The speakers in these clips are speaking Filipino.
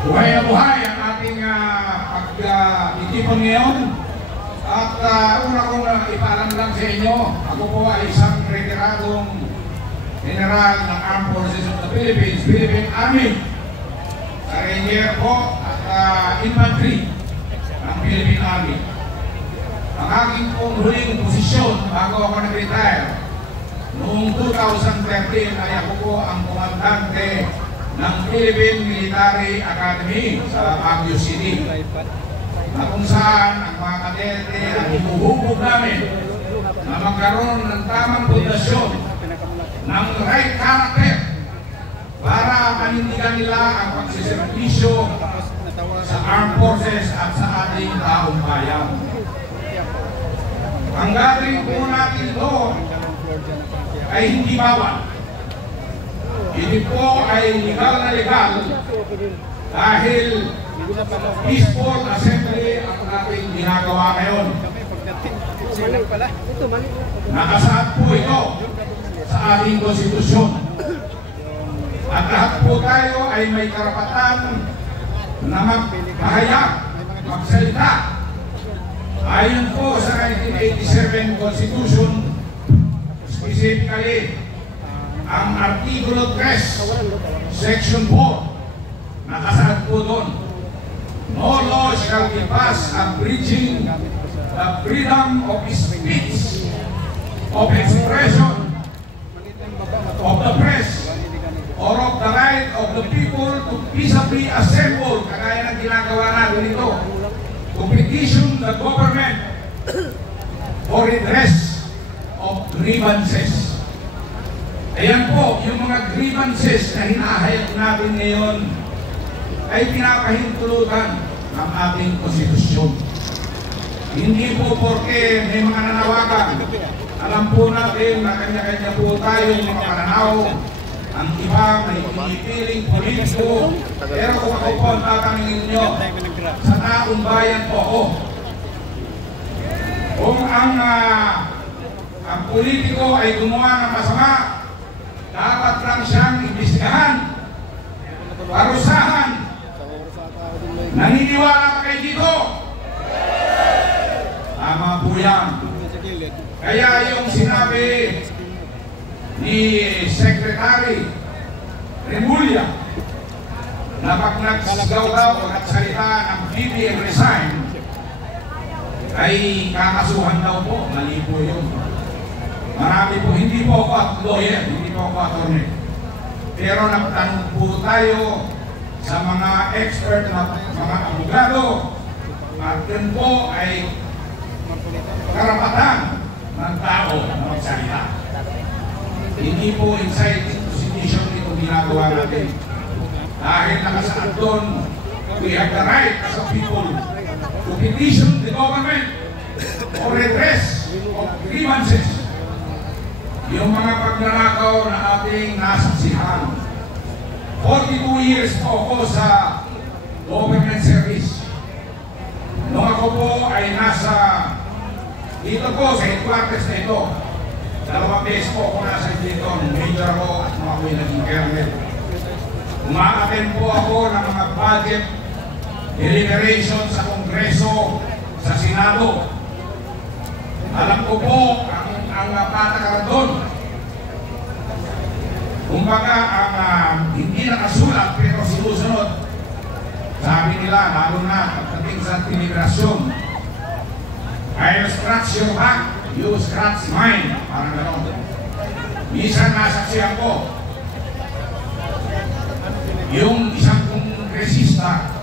Buhay na buhay ang ating pag-itipon ngayon. At una kong ipaalam lang sa inyo, ako po ay isang retiradong General ng Armed Forces of the Philippines, Philippine Army, Ranger po at Infantry ng Philippine Army. Ang aking pong huling posisyon bago ako nag-retire, noong 2013 ay ako po ang komandante ng Philippine Military Academy sa Baguio City, na kung saan ang mga kadete ang hinuhubog namin na magkaroon ng tamang pundasyon ng right character para panindigan nila ang pagsiservisyo sa armed forces at sa ating taong bayan. Ang gagawin po natin ito ay hindi bawal. Ito po ay legal na legal dahil peaceful assembly ang ating ginagawa ngayon. Nakasaad po ito sa ating konstitusyon. At lahat po tayo ay may karapatan na magpahayag, magsalita. Ayon po sa 1987 Constitution, specifically ang Artikulo 3, Section 4, nakasaad po doon, no law shall be passed abridging the freedom of speech, of expression, of the press, or of the right of the people to peaceably assemble, kagaya ng ginagawa natin ito, to petition the government for redress of grievances. Ayan po, yung mga grievances na hinahayag natin ngayon ay pinapahintulutan ng ating konstitusyon. Hindi po porke may mga nanawagan, alam po natin na kanya-kanya po tayo yung mga pananaw. Ang iba may pinipiling politiko, pero kung ako po ang tatanungin nyo, sa taong bayan po ako. Kung ang politiko ay gumawa ng masama, dapat lang siyang imbestigahan, parusahan. Naniniwala ka kayo dito? Tama po yan. Kaya yung sinabi ni Secretary Remulla na pag nagsigaw daw o nagsalita ng BBM resign ay kakasuhan daw po. Mali po yun. Marami po, hindi po ako at lawyer, hindi po ako attorney. Pero nagtanong po tayo sa mga expert na mga abogado at yun po ay karapatan ng tao na magsalita. Hindi po inciting to sedition ito ginagawa natin. Dahil nakasaad doon, we have the right as a people to petition the government for redress of grievances. Yung mga pagnanakaw na ating nasaksihan. 42 years po ako sa government service. Nung ako po ay nasa dito po sa headquarters na ito, 2 beses po ako nasa dito, major ako at mga ako'y naging colonel. Umaaten po ako ng mga budget deliberation sa Kongreso, sa Senado. Alam ko po ang patakaran doon. Kumbaga, ang hindi nakasulat pero sinusunod, sabi nila, lalo na pagdating sa deliberasyon, I'll scratch your back, you scratch mine. Parang gano'n. Minsan nasaksihan ko, yung isang kongresista,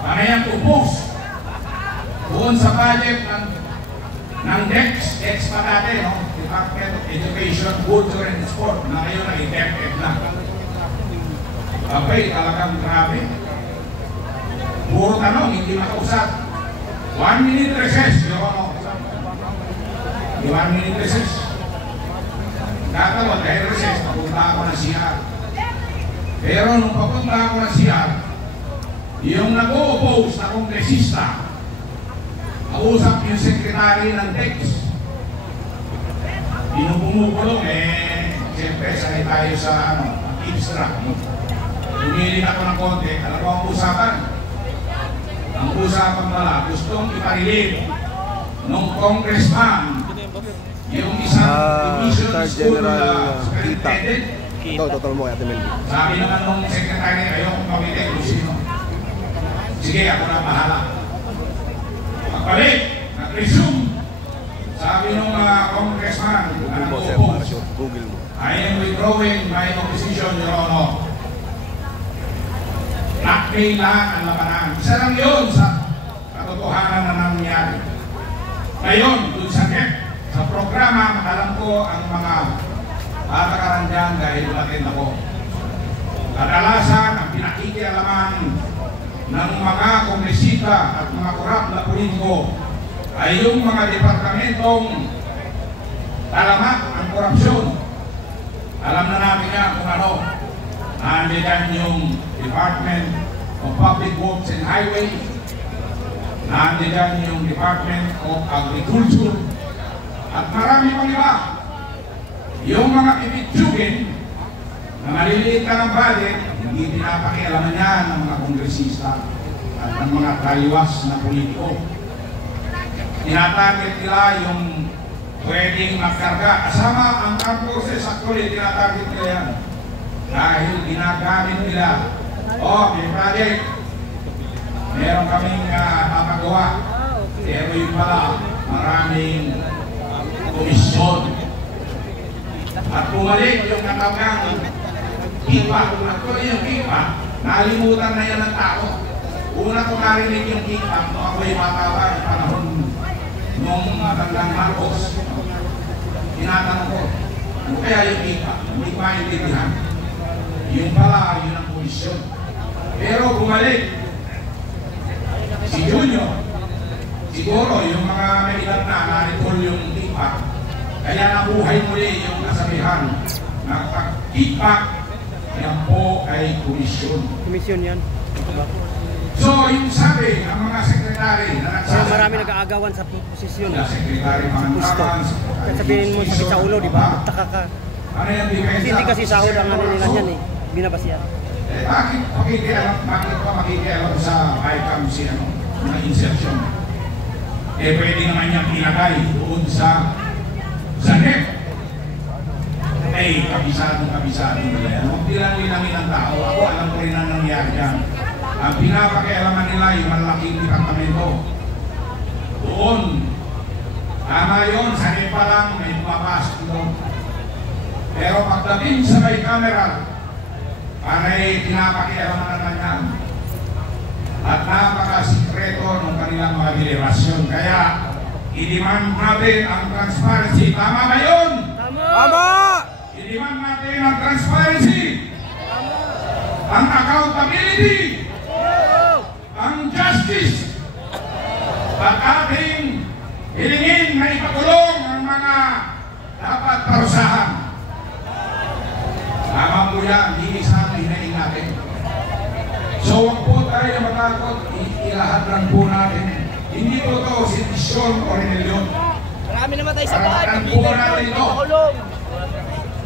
panayang upos doon sa budget ng DEX pa dati, no? Department of Education, Culture and Sport, na ngayon ay DepEd na. Abay, talagang grabe. Puro tanong, hindi makausap. 1 minute recess, yung ano. 1 minute recess. Tatawag, dahil recess, papunta ako ng CR. Pero nung papunta ako ng CR, yung nag-o-oppose na kongresista, kausap yung sekretary ng DEX. Pinupumupulong, siyempre, sanay tayo sa eavesdrop. Pumili ako ng konti. Alam mo ang usapan? Ang usapan pala, gustong iparilib nung congressman yung isang division school superintendent. Ito, total mo kaya Melvin. Sabi naman nung secretary, ayokong pamili kung sino. Sige, ako na bahala. Pagbalik, nag-resume. Sabi nung congressman, Google mo. I am withdrawing my opposition, Your Honor. Blackmail lang ang labanan. Isa lang yun sa katotohanan na nangyari. Ngayon, dun sa NEP, sa programa, alam ko ang mga patakaran dyan dahil latin ako. Kadalasan ang pinakikialaman ng mga kongresita at mga korap na politiko ay yung mga departamentong talamak ang korupsyon. Alam na namin yan kung ano. Nandiyan yung Department of Public Works and Highway. Nandiyan yung Department of Agriculture. At marami pang iba. Yung mga pipitsugin na maliliit ka ng budget, hindi pinapakialaman yan ng mga kongresista at ng mga taliwas na politiko. Tinatarget nila yung pwedeng magkarga. Kasama ang armed forces, actually tinatarget nila yan. Dahil ginagamit nila, may project, meron kaming papagawa, pero yung pala, maraming komisyon. At bumalik yung katagang kipa. Actually yung kipa, nalimutan na yan ng tao. Una ko narinig yung kipa, nung ako'y matawag panahon nung matandang Marcos. Tinatanong ko, ano kaya yung kipa? Hindi ko maintindihan. Yung pala, yun ang komisyon. Pero bumalik si Junior. Siguro yung mga may edad na naritol yung kipa. Kaya nabuhay muli yung kasabihan na pag-kickback, yan po ay komisyon. Komisyon yan. So, yung sabi ng mga sekretary na nagsasalita, marami nag-aagawan sa posisyon. Na sekretary Pangandaman, Kaya sabihin mo sakit sa ulo, di ba? Magtaka ka. Ano yung depensa? Hindi kasi sahod ang ano nila yan eh. Binabas yan. Bakit pa makikialam sa ICAM si na insertion? Pwede naman niyang ilagay doon sa NEP. Kabisado nila yan. Huwag nilang ang tao. Ako alam ko rin ang nangyari yan. Ang pinapakialaman nila yung malaking departamento. Doon. Tama yun, sa NEP pa lang may pumapasok doon. Pero pagdating sa may camera, panay pinapakialaman naman yan. At napaka-sikreto ng kanilang mga deliberasyon. Kaya, i-demand natin ang transparency. Tama ba yun? Tama! I-demand natin ang transparency. Ang accountability. Ang justice. At ating hilingin na ipakulong ang mga dapat parusahan. Tama po yan, hindi isang hinaing natin. So wag po tayo matakot, ilahat lang po natin. Hindi po ito sitisyon o rebellion. Marami naman tayo sa bahay. Karapatan po natin ito.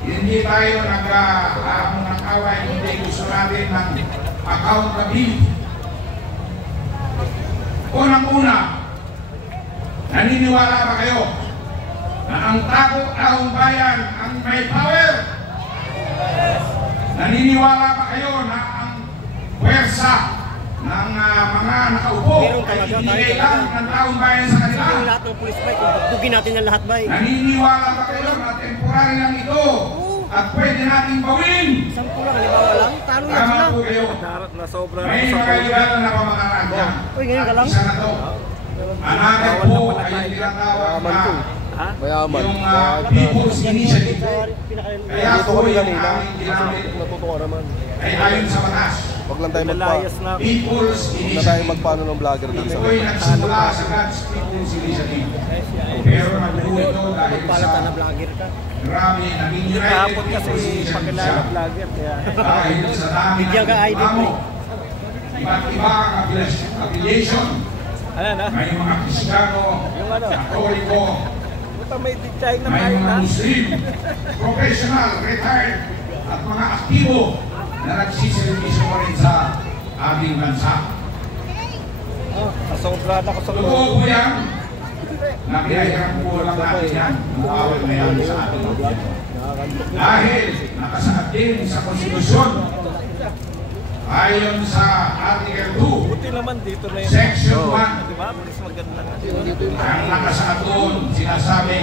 Hindi tayo nag-away, hindi gusto natin ng accountability. Unang-una, naniniwala ba kayo na ang taong bayan ang may power? Naniniwala ba kayo na ang pwersa ng mga nakaupo ay ibigay lang ng taong bayan sa kanila? Yung lahat ng police bike, bugin natin yan lahat ba eh. Naniniwala ba kayo na temporary lang ito at pwede natin bawin? Sampu lang, halimbawa lang, talo yan Tama sila. po kayo. May mga legal na pamamaraan dyan. Uy, ngayon ka lang. Isa na to. Another po ay tinatawag na Mayaman. yung People's Initiative. Kaya Dito po kami yung kanina. aming ginamit Natuto ka naman. ay ayon sa batas. Huwag lang tayo People's Huwag na tayo Initiative. magpaano ng vlogger dito sa Ito ay nagsimula sa God's People's Initiative. Pero nagbuo ito dahil Palata na sa vlogger ka. grabe, naging United People's Initiative siya. Dahil sa dami Bigyan ka ID mo eh. iba't iba ang affiliation. May mga Kristiyano, Katoliko, may mga Muslim, professional, retired, at mga aktibo na nagsiservisyo pa rin sa ating bansa. Nasobrada ko sa Totoo po yan, na pinahirap po lang natin yan, mukawal na yan sa ating gobyerno. Dahil nakasaad din sa konstitusyon, ayon sa Article 2, buti naman dito na yun. Section 1, Diba? Mas maganda nga. ang nakasaad doon, sinasabi,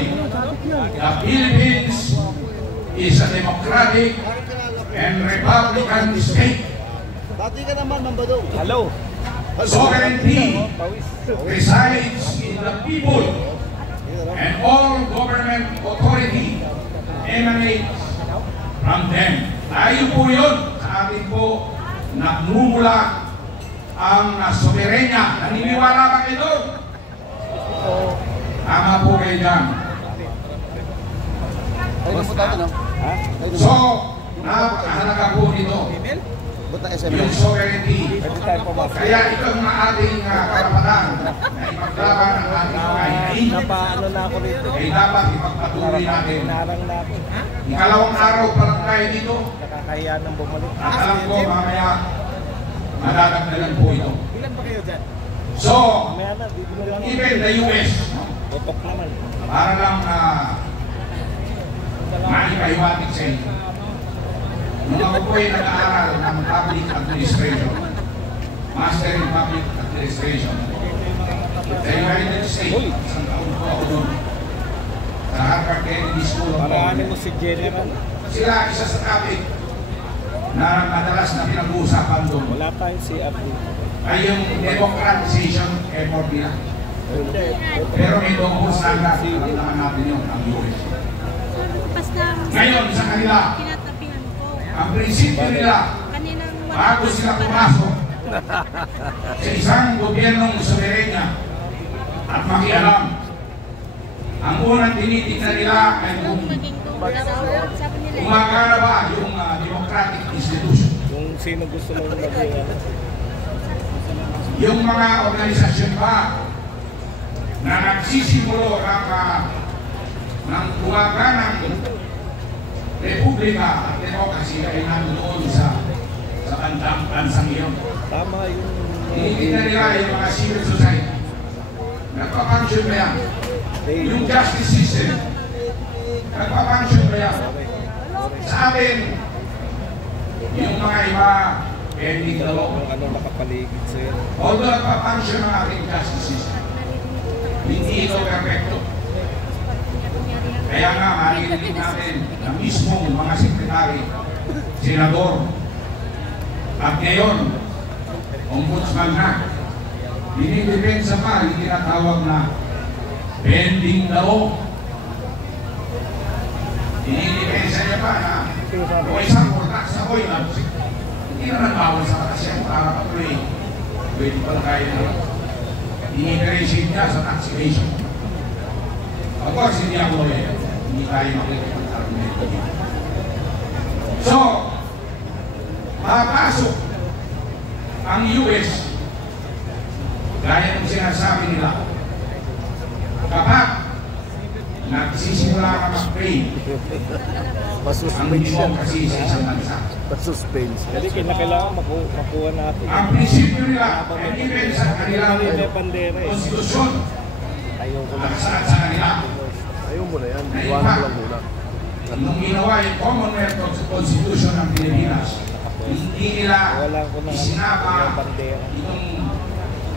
the Philippines is a democratic and republican state. Dati ka naman, Mambadong. Hello. Sovereignty Pawis. resides in the people, and all government authority emanates from them. Tayo po yun sa atin po nagmumula ang soberenya. Naniniwala ba kayo doon? Tama po kayo dyan. So, napakahalaga po nito yung sovereignty. Kaya ito ang ating karapatan na ipaglaban ang ating mga hinahin. Napaano na ako rito. Ay dapat ipagpatuloy natin. Narang na ako. Ikalawang araw pa lang tayo dito. Nakakahiya nang bumalik. At alam ko mamaya madadagdagan po ito. Ilan ba kayo dyan? So, Mamaya na, dito na lang. even the US, Tutok naman. para lang maipahiwatig sa inyo. Nung ako po ay nag-aaral ng Public Administration, Master in Public Administration, sa United States, isang taon po ako doon, sa Harvard Kennedy School of Paraanin mo Government. si General. Sila isa sa topic na madalas na pinag-uusapan doon Wala tayong CRD. ay yung democratization effort nila. Pero may double standard, alam naman natin yun, ang US. Ngayon sa kanila, Kinatapihan ko. ang prinsipyo nila, Kaninang bago sila pumasok sa isang gobyernong soberenya at makialam, ang unang tinitignan nila ay kung maging gobernador, sabi nila. gumagana ba yung democratic institution. Kung sino gusto mong maging Yung mga organisasyon ba na nagsisimulo ng gumaganang republika at demokrasya ay nandoon sa bansang iyon. tama yung Tinitignan nila yung mga civil society. Nagpapangsyon ba yan? Yung justice system, nagpapangsyon ba yan? Sa atin, yung mga iba, pending the law. kung ano nakapaligid sa'yo. Although nagpapangsyon ang ating justice system, hindi ito perfecto. Kaya nga, marinig natin na mismong mga sekretary, senador, at ngayon, ombudsman na, dinidepensa pa yung tinatawag na pending the law. Dinidepensa niya pa na kung isang tax na ko yun, hindi na nagbawal sa tax yan para patuloy. Pwede pala kaya na ini-appreciate niya sa tax evasion. Of course, hindi ako lawyer. Hindi tayo makikipag-argument. So, papasok ang US, gaya ng sinasabi nila, kapag nagsisimula ka mag-pray ang democracy sa isang bansa. Suspense. Kasi kinakailangan makuha natin. Ang prinsipyo nila, and even sa kanilang May bandera eh. konstitusyon, Ayaw ko lang. nakasaad sa kanila, Ayaw mo na yan. na Iwanan iba, ko lang muna. nung ginawa yung Commonwealth Constitution ng Pilipinas, hindi nila Wala ko na isinapa bandera. itong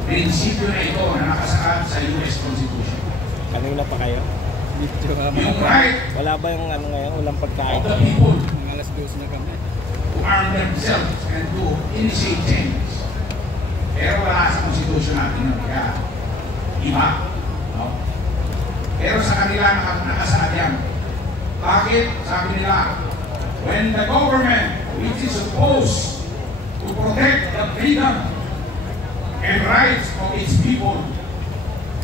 prinsipyo na ito na nakasaad sa US Constitution. Kanina pa kayo? Yung right Wala ba yung ano ngayon? Walang of pagkain? the people Alas 12 na kami. to arm themselves and to initiate change. Pero wala sa Constitution natin yun. Kaya iba. No? Pero sa kanila nakasaad yan. Bakit? Sabi nila, when the government which is supposed to protect the freedom and rights of its people,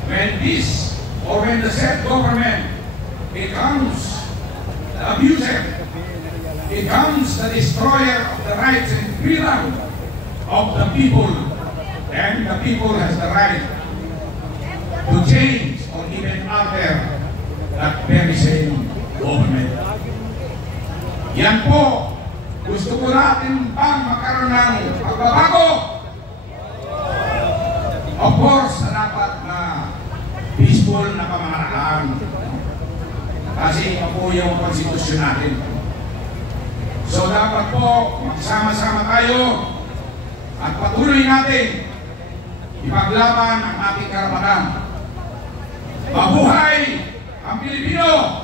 when this or when the said government becomes abusive, becomes the destroyer of the rights and freedom of the people, then the people has the right to change or even alter that very same government. Yan po Gusto ko natin bang magkaroon ng pagbabago? Of course, dapat na peaceful na pamamaraan. Kasi ito po yung konstitusyon natin. So dapat po magsama-sama tayo at patuloy natin ipaglaban ang ating karapatan. Mabuhay ang Pilipino!